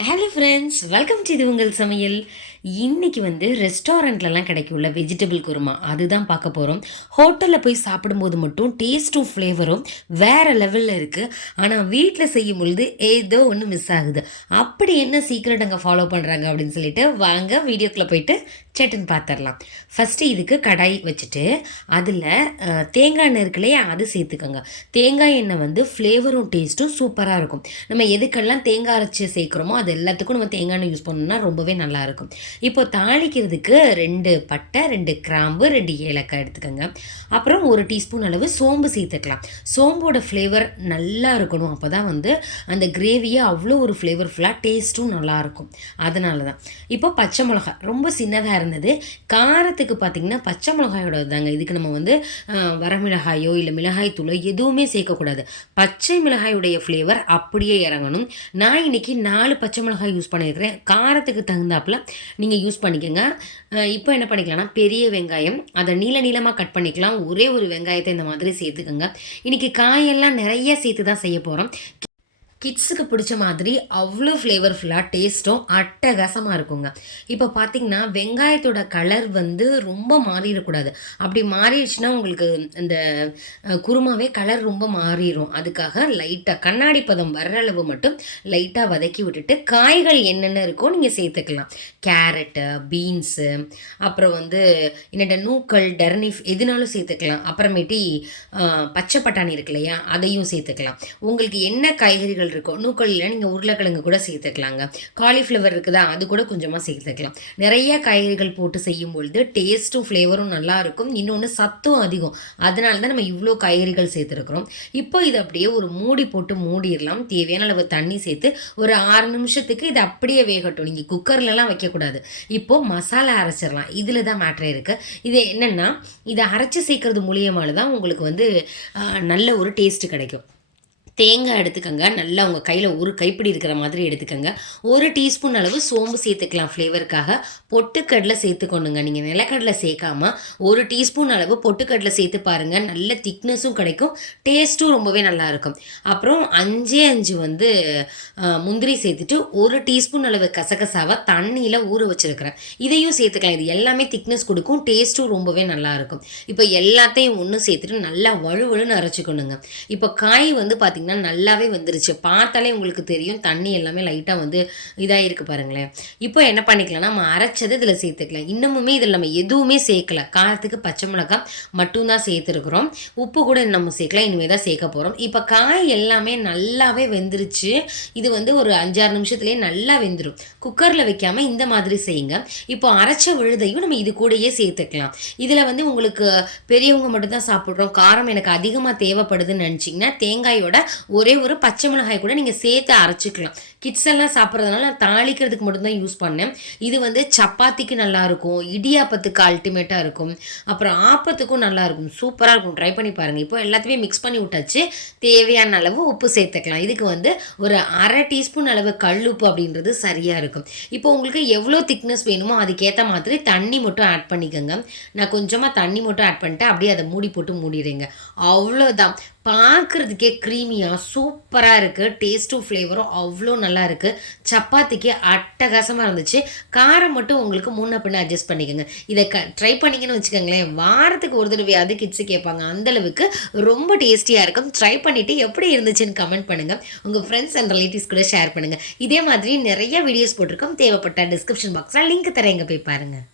Hello friends, welcome to இது உங்கள் சமையல். இன்றைக்கி ரெஸ்டாரண்ட்லலாம் கிடைக்கும்ல வெஜிடபிள் குருமா, அதுதான் பார்க்க போகிறோம். ஹோட்டலில் போய் சாப்பிடும்போது மட்டும் டேஸ்ட்டும் ஃப்ளேவரும் வேறு லெவலில் இருக்குது. ஆனால் வீட்டில் செய்யும் பொழுது ஏதோ ஒன்று மிஸ் ஆகுது. அப்படி என்ன சீக்ரெட் அங்கே ஃபாலோ பண்ணுறாங்க அப்படின்னு சொல்லிட்டு வாங்க வீடியோக்குள்ளே போயிட்டு சட்டுன்னு பார்த்துடலாம். ஃபஸ்ட்டு இதுக்கு கடாய் வச்சுட்டு அதில் தேங்காய் எண்ணெய் இருக்கு இல்லையா, அது சேர்த்துக்கோங்க. தேங்காய் எண்ணெய் ஃப்ளேவரும் டேஸ்ட்டும் சூப்பராக இருக்கும். நம்ம எதுக்கெல்லாம் தேங்காய் அரைச்சி சேர்க்குறோமோ அது எல்லாத்துக்கும் நம்ம தேங்காய் எண்ணெய் யூஸ் பண்ணோம்னா ரொம்பவே நல்லாயிருக்கும். இப்போ தாளிக்கிறதுக்கு 2 பட்டை, 2 கிராம்பு, 2 ஏலக்காய் எடுத்துக்கோங்க. அப்புறம் 1 டீஸ்பூன் அளவு சோம்பு சேர்த்துக்கலாம். சோம்போட ஃப்ளேவர் நல்லா இருக்கணும், அப்போ தான் அந்த கிரேவியை அவ்வளோ ஒரு ஃப்ளேவர்ஃபுல்லாக டேஸ்ட்டும் நல்லாயிருக்கும். அதனால தான். இப்போ பச்சை மிளகாய் ரொம்ப சின்னதாக இருந்தது. காரத்துக்கு பார்த்திங்கன்னா பச்சை மிளகாயோட தாங்க. இதுக்கு நம்ம வரமிளகாயோ இல்லை மிளகாய் தூளோ எதுவுமே சேர்க்கக்கூடாது. பச்சை மிளகாயுடைய ஃப்ளேவர் அப்படியே இறங்கணும். நான் இன்றைக்கி 4 பச்சை மிளகாய் யூஸ் பண்ணியிருக்கிறேன். காரத்துக்கு தகுந்தாப்பில் நீங்கள் யூஸ் பண்ணிக்கோங்க. இப்போ என்ன பண்ணிக்கலாம்னா, பெரிய வெங்காயம் அதை நீளமாக கட் பண்ணிக்கலாம். ஒரே ஒரு வெங்காயத்தை இந்த மாதிரி சேர்த்துக்கோங்க. இன்றைக்கி காயெல்லாம் நிறைய சேர்த்து தான் செய்ய போகிறோம். கிட்ஸுக்கு பிடிச்ச மாதிரி அவ்வளோ ஃப்ளேவர்ஃபுல்லாக டேஸ்ட்டும் அட்டகாசமாக இருக்குங்க. இப்போ பார்த்திங்கன்னா வெங்காயத்தோட கலர் ரொம்ப மாறிடக்கூடாது. அப்படி மாறிடுச்சுன்னா உங்களுக்கு இந்த குருமாவே கலர் ரொம்ப மாறிடும். அதுக்காக லைட்டாக கண்ணாடி பதம் வர்ற அளவு மட்டும் லைட்டாக வதக்கி விட்டுட்டு காய்கள் என்னென்ன இருக்கோ நீங்கள் சேர்த்துக்கலாம். கேரட்டு, பீன்ஸு, அப்புறம் என்னோட நூக்கல், டர்னிஃப் எதுனாலும் சேர்த்துக்கலாம். அப்புறமேட்டி பச்சை பட்டாணி இருக்கு இல்லையா, அதையும் சேர்த்துக்கலாம். உங்களுக்கு என்ன காய்கறிகள் இருக்கும், நூக்கல்ல நீங்கள் உருளைக்கிழங்கு கூட சேர்த்துக்கலாங்க. காலிஃப்ளவர் இருக்குதா, அது கூட கொஞ்சமாக சேர்த்துக்கலாம். நிறைய காய்கறிகள் போட்டு செய்யும் பொழுது டேஸ்ட்டும் ஃப்ளேவரும் நல்லா இருக்கும். இன்னொன்று சத்தும் அதிகம். அதனால தான் நம்ம இவ்வளோ காய்கறிகள் சேர்த்துருக்குறோம். இப்போ இதை அப்படியே ஒரு மூடி போட்டு மூடிடலாம். தேவையான அளவு தண்ணி சேர்த்து ஒரு 6 நிமிஷத்துக்கு இதை அப்படியே வேகட்டும். நீங்கள் குக்கர்லலாம் வைக்கக்கூடாது. இப்போது மசாலா அரைச்சிடலாம். இதில் தான் மேட்ரு இருக்குது. இது என்னென்னா, இதை அரைச்சி சேர்க்கறது மூலியமாக தான் உங்களுக்கு நல்ல ஒரு டேஸ்ட்டு கிடைக்கும். தேங்காய் எடுத்துக்கோங்க. நல்லா உங்கள் கையில் ஒரு கைப்பிடி இருக்கிற மாதிரி எடுத்துக்கோங்க. 1 டீஸ்பூன் அளவு சோம்பு சேர்த்துக்கலாம் ஃப்ளேவருக்காக. பொட்டுக்கடலை சேர்த்துக்கொண்டுங்க. நீங்கள் நிலக்கடலை சேர்க்காமல் 1 டீஸ்பூன் அளவு பொட்டுக்கடலை சேர்த்து பாருங்கள். நல்ல திக்னஸும் கிடைக்கும், டேஸ்ட்டும் ரொம்பவே நல்லாயிருக்கும். அப்புறம் 5 முந்திரி சேர்த்துட்டு 1 டீஸ்பூன் அளவு கசகசாவை தண்ணியில் ஊற வச்சுருக்கிறேன். இதையும் சேர்த்துக்கலாம். இது எல்லாமே திக்னஸ் கொடுக்கும், டேஸ்ட்டும் ரொம்பவே நல்லாயிருக்கும். இப்போ எல்லாத்தையும் ஒன்று சேர்த்துட்டு நல்லா வழுவழுன்னு அரைச்சிக்கணுங்க. இப்போ காய் பார்த்திங்கன்னா நல்லாவே வந்துருச்சு. பார்த்தாலே உங்களுக்கு தெரியும், தண்ணி எல்லாமே லைட்டாக இதாக இருக்குது பாருங்களேன். இப்போ என்ன பண்ணிக்கலாம்னா, நம்ம அரைச்சது இதில் சேர்த்துக்கலாம். இன்னமுமே இதில் நம்ம எதுவுமே சேர்க்கல. காரத்துக்கு பச்சை மிளகாய் மட்டும்தான் சேர்த்துருக்குறோம். உப்பு கூட நம்ம சேர்க்கலாம், இனிமேல் தான் சேர்க்க போகிறோம். இப்போ காய் எல்லாமே நல்லாவே வெந்துருச்சு. இது ஒரு 5-6 நிமிஷத்துலேயே நல்லா வெந்துடும். குக்கரில் வைக்காமல் இந்த மாதிரி செய்யுங்க. இப்போ அரைச்ச விழுதையும் நம்ம இது கூடயே சேர்த்துக்கலாம். இதில் உங்களுக்கு பெரியவங்க மட்டும்தான் சாப்பிட்றோம், காரம் எனக்கு அதிகமாக தேவைப்படுதுன்னு நினச்சிங்கன்னா தேங்காயோட ஒரே ஒரு பச்சை மிளகாய் கூட நீங்கள் சேர்த்து அரைச்சிக்கலாம். கிட்ஸ் எல்லாம் சாப்பிட்றதுனால நான் தாளிக்கிறதுக்கு மட்டும்தான் யூஸ் பண்ணேன். இது சப்பாத்திக்கு நல்லாயிருக்கும், இடியாப்பத்துக்கு அல்டிமேட்டாக இருக்கும், அப்புறம் ஆப்பத்துக்கும் நல்லாயிருக்கும், சூப்பராக இருக்கும். ட்ரை பண்ணி பாருங்கள். இப்போ எல்லாத்தையுமே மிக்ஸ் பண்ணி விட்டாச்சு. தேவையான அளவு உப்பு சேர்த்துக்கலாம். இதுக்கு ஒரு 1/2 டீஸ்பூன் அளவு கல் உப்பு அப்படின்றது சரியாக இருக்கும். இப்போ உங்களுக்கு எவ்வளோ திக்னஸ் வேணுமோ அதுக்கேற்ற மாதிரி தண்ணி மட்டும் ஆட் பண்ணிக்கோங்க. நான் கொஞ்சமாக தண்ணி மட்டும் ஆட் பண்ணிட்டு அப்படியே அதை மூடி போட்டு மூடிடுங்க. அவ்வளோதான். பார்க்குறதுக்கே க்ரீமியாக சூப்பராக இருக்குது. டேஸ்ட்டும் ஃப்ளேவரும் அவ்வளோ நல்லா இருக்குது. சப்பாத்திக்கு அட்டகாசமாக இருந்துச்சு. காரம் மட்டும் உங்களுக்கு முன்ன பின்ன அட்ஜஸ்ட் பண்ணிக்கோங்க. இதை ட்ரை பண்ணிங்கன்னு வச்சுக்கோங்களேன், வாரத்துக்கு ஒரு தடவையாவது கிட்ஸு கேட்பாங்க. அந்தளவுக்கு ரொம்ப டேஸ்டியாக இருக்கும். ட்ரை பண்ணிவிட்டு எப்படி இருந்துச்சுன்னு கமெண்ட் பண்ணுங்கள். உங்கள் ஃப்ரெண்ட்ஸ் அண்ட் ரிலேட்டிவ்ஸ் கூட ஷேர் பண்ணுங்கள். இதே மாதிரி நிறைய வீடியோஸ் போட்டிருக்கோம். தேவைப்பட்ட டிஸ்கிரிப்ஷன் பாக்ஸில் லிங்க் தரேன், போய் பாருங்கள்.